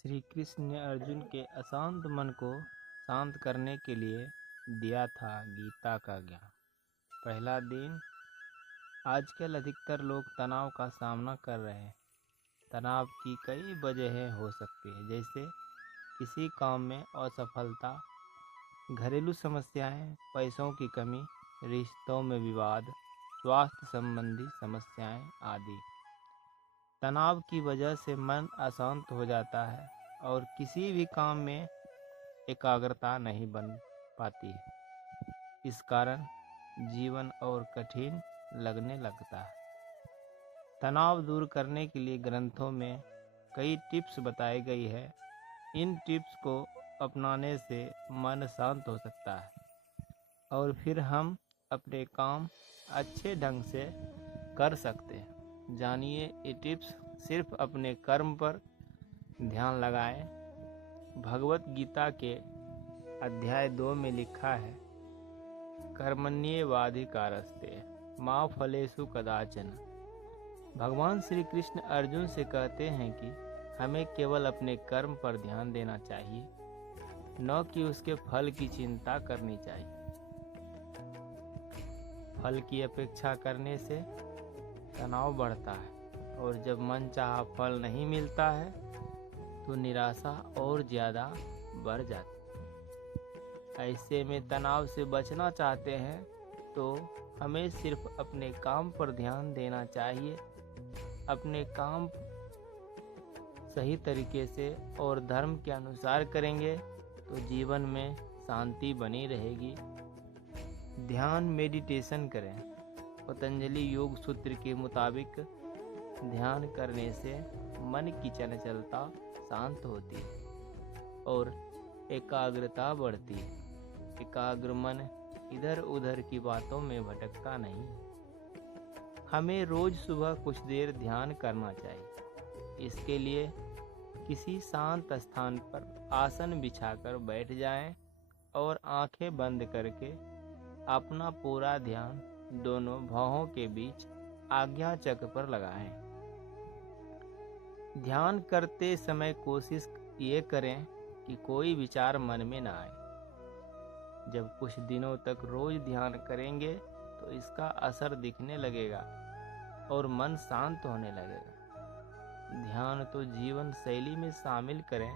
श्री कृष्ण ने अर्जुन के अशांत मन को शांत करने के लिए दिया था गीता का ज्ञान। पहला दिन। आजकल अधिकतर लोग तनाव का सामना कर रहे हैं। तनाव की कई वजहें हो सकती है, जैसे किसी काम में असफलता, घरेलू समस्याएं, पैसों की कमी, रिश्तों में विवाद, स्वास्थ्य संबंधी समस्याएं आदि। तनाव की वजह से मन अशांत हो जाता है और किसी भी काम में एकाग्रता नहीं बन पाती है। इस कारण जीवन और कठिन लगने लगता है। तनाव दूर करने के लिए ग्रंथों में कई टिप्स बताई गई है। इन टिप्स को अपनाने से मन शांत हो सकता है और फिर हम अपने काम अच्छे ढंग से कर सकते हैं। जानिए ये टिप्स। सिर्फ अपने कर्म पर ध्यान लगाएं। भगवत गीता के अध्याय 2 में लिखा है, कर्मण्येवाधिकारस्ते मा फलेषु कदाचन। भगवान श्री कृष्ण अर्जुन से कहते हैं कि हमें केवल अपने कर्म पर ध्यान देना चाहिए, न कि उसके फल की चिंता करनी चाहिए। फल की अपेक्षा करने से तनाव बढ़ता है और जब मनचाहा फल नहीं मिलता है तो निराशा और ज़्यादा बढ़ जाती है। ऐसे में तनाव से बचना चाहते हैं तो हमें सिर्फ अपने काम पर ध्यान देना चाहिए। अपने काम सही तरीके से और धर्म के अनुसार करेंगे तो जीवन में शांति बनी रहेगी। ध्यान मेडिटेशन करें। पतंजलि योग सूत्र के मुताबिक ध्यान करने से मन की चंचलता शांत होती है और एकाग्रता बढ़ती है। एकाग्र मन इधर उधर की बातों में भटकता नहीं। हमें रोज सुबह कुछ देर ध्यान करना चाहिए। इसके लिए किसी शांत स्थान पर आसन बिछाकर बैठ जाएं और आंखें बंद करके अपना पूरा ध्यान दोनों भौहों के बीच आज्ञा चक्र पर लगाएं। ध्यान करते समय कोशिश ये करें कि कोई विचार मन में ना आए। जब कुछ दिनों तक रोज ध्यान करेंगे तो इसका असर दिखने लगेगा और मन शांत होने लगेगा। ध्यान तो जीवन शैली में शामिल करें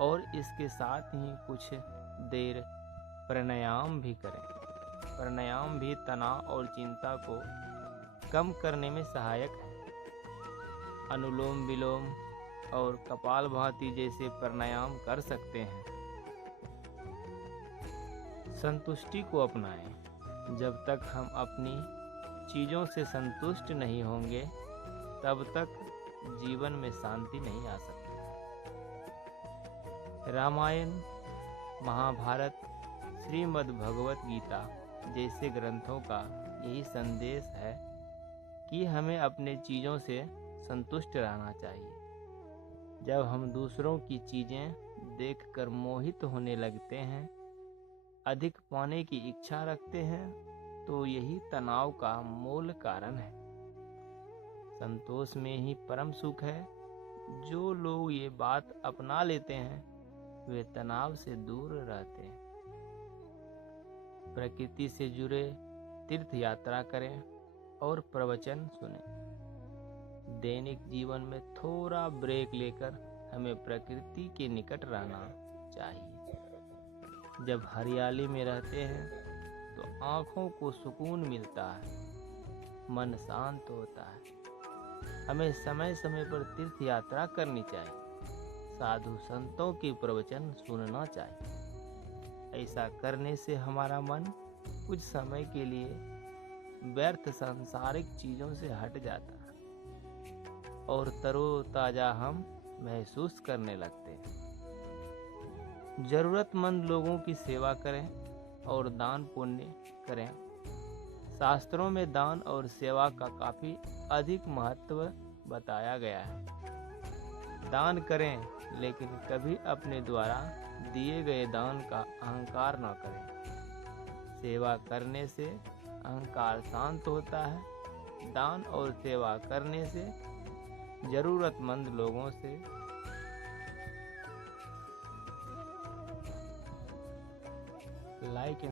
और इसके साथ ही कुछ देर प्राणायाम भी करें। प्राणायाम भी तनाव और चिंता को कम करने में सहायक है। अनुलोम विलोम और कपालभाति जैसे प्राणायाम कर सकते हैं। संतुष्टि को अपनाएं। जब तक हम अपनी चीज़ों से संतुष्ट नहीं होंगे तब तक जीवन में शांति नहीं आ सकती। रामायण, महाभारत, श्रीमद् भगवत गीता जैसे ग्रंथों का यही संदेश है कि हमें अपने चीज़ों से संतुष्ट रहना चाहिए। जब हम दूसरों की चीज़ें देखकर मोहित होने लगते हैं, अधिक पाने की इच्छा रखते हैं, तो यही तनाव का मूल कारण है। संतोष में ही परम सुख है। जो लोग ये बात अपना लेते हैं वे तनाव से दूर रहते हैं। प्रकृति से जुड़े तीर्थ यात्रा करें और प्रवचन सुनें। दैनिक जीवन में थोड़ा ब्रेक लेकर हमें प्रकृति के निकट रहना चाहिए। जब हरियाली में रहते हैं तो आँखों को सुकून मिलता है, मन शांत होता है। हमें समय समय पर तीर्थ यात्रा करनी चाहिए। साधु संतों के प्रवचन सुनना चाहिए। ऐसा करने से हमारा मन कुछ समय के लिए व्यर्थ सांसारिक चीज़ों से हट जाता है और तरोताजा हम महसूस करने लगते हैं। ज़रूरतमंद लोगों की सेवा करें और दान पुण्य करें। शास्त्रों में दान और सेवा का काफ़ी अधिक महत्व बताया गया है। दान करें, लेकिन कभी अपने द्वारा दिए गए दान का अहंकार न करें। सेवा करने से अहंकार शांत होता है। दान और सेवा करने से ज़रूरतमंद लोगों से लाइक